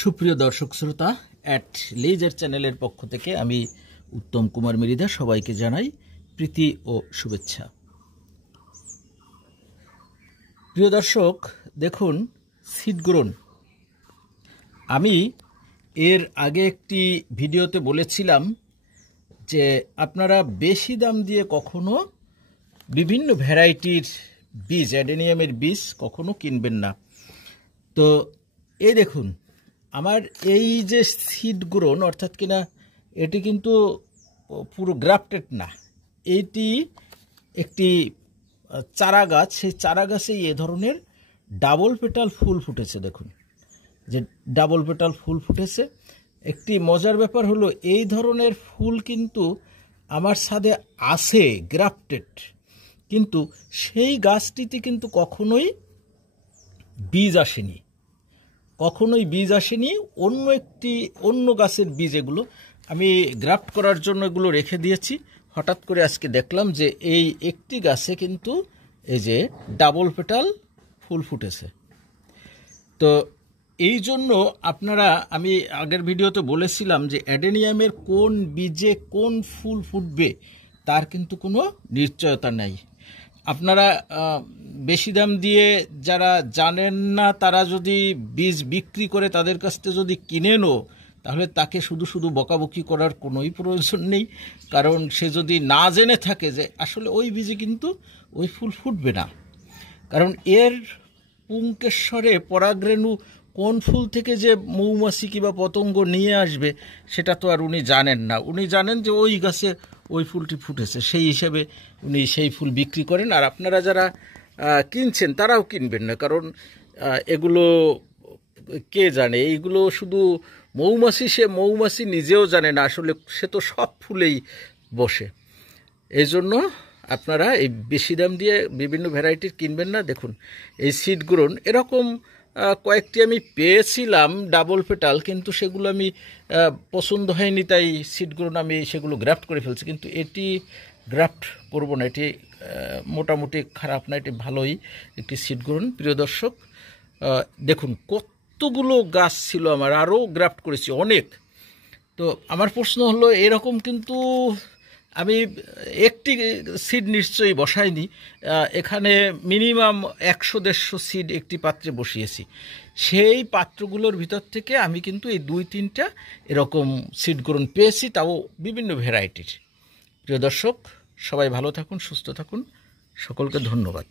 সুপ্রিয় দর্শক শ্রোতা, অ্যাট লেজার চ্যানেলের পক্ষ থেকে আমি উত্তম কুমার মৃধা সবাইকে জানাই প্রীতি ও শুভেচ্ছা। প্রিয় দর্শক, দেখুন সিড গ্রোন। আমি এর আগে একটি ভিডিওতে বলেছিলাম যে আপনারা বেশি দাম দিয়ে কখনো বিভিন্ন ভ্যারাইটির বীজ, অ্যাডেনিয়ামের বীজ কখনো কিনবেন না। তো এই দেখুন, আমার এই যে সিড গ্রোন অর্থাৎ কিনা এটি কিন্তু পুরো গ্রাফটেড না, এটি একটি চারা গাছ। সেই চারা গাছেই এ ধরনের ডাবল পেটাল ফুল ফুটেছে। দেখুন যে ডাবল পেটাল ফুল ফুটেছে। একটি মজার ব্যাপার হলো এই ধরনের ফুল কিন্তু আমার ছাদে আছে গ্রাফটেড, কিন্তু সেই গাছটিতে কিন্তু কখনোই বীজ আসেনি, অন্য গাছের বীজ। এগুলো আমি গ্রাফট করার জন্য এগুলো রেখে দিয়েছি। হঠাৎ করে আজকে দেখলাম যে এই একটি গাছে কিন্তু এই যে ডাবল পেটাল ফুল ফুটেছে। তো এই জন্য আপনারা, আমি আগের ভিডিওতে বলেছিলাম যে অ্যাডেনিয়ামের কোন বীজে কোন ফুল ফুটবে তার কিন্তু কোনো নিশ্চয়তা নেই। আপনারা বেশি দাম দিয়ে যারা জানেন না তারা যদি বীজ বিক্রি করে তাদের কাছ থেকে যদি কিনেনও, তাহলে তাকে শুধু শুধু বকাবকি করার কোনোই প্রয়োজন নেই। কারণ সে যদি না জেনে থাকে যে আসলে ওই বীজে কিন্তু ওই ফুল ফুটবে না, কারণ এর পুংকেশ্বরে পরাগরেণু কোন ফুল থেকে যে মৌমাছি কিংবা পতঙ্গ নিয়ে আসবে সেটা তো আর উনি জানেন না। উনি জানেন যে ওই গাছে ওই ফুলটি ফুটেছে, সেই হিসাবে উনি সেই ফুল বিক্রি করেন। আর আপনারা যারা কিনছেন তারাও কিনবেন না, কারণ এগুলো কে জানে, এইগুলো শুধু সে মৌমাছি নিজেও জানে না আসলে, সে তো সব ফুলেই বসে। এই জন্য আপনারা এই বেশি দাম দিয়ে বিভিন্ন ভ্যারাইটির কিনবেন না। দেখুন এই সিড গ্রোন এরকম কয়েকটি আমি পেয়েছিলাম ডাবল পেটাল, কিন্তু সেগুলো আমি পছন্দ হয়নি, তাই সিড গ্রোন আমি সেগুলো গ্রাফট করে ফেলছি। কিন্তু এটি গ্রাফট করব না, এটি মোটামুটি খারাপ না, এটি ভালোই একটি সিড গ্রোন। প্রিয় দর্শক, দেখুন কতগুলো গাছ ছিল আমার, আরও গ্রাফট করেছি অনেক। তো আমার প্রশ্ন হলো এরকম কিন্তু আমি একটি সিড নিশ্চয়ই বসাইনি, এখানে মিনিমাম 100-150 সিড একটি পাত্রে বসিয়েছি। সেই পাত্রগুলোর ভিতর থেকে আমি কিন্তু এই 2-3টা এরকম সিড গ্রোন পেয়েছি, তাও বিভিন্ন ভ্যারাইটির। প্রিয় দর্শক, সবাই ভালো থাকুন, সুস্থ থাকুন, সকলকে ধন্যবাদ।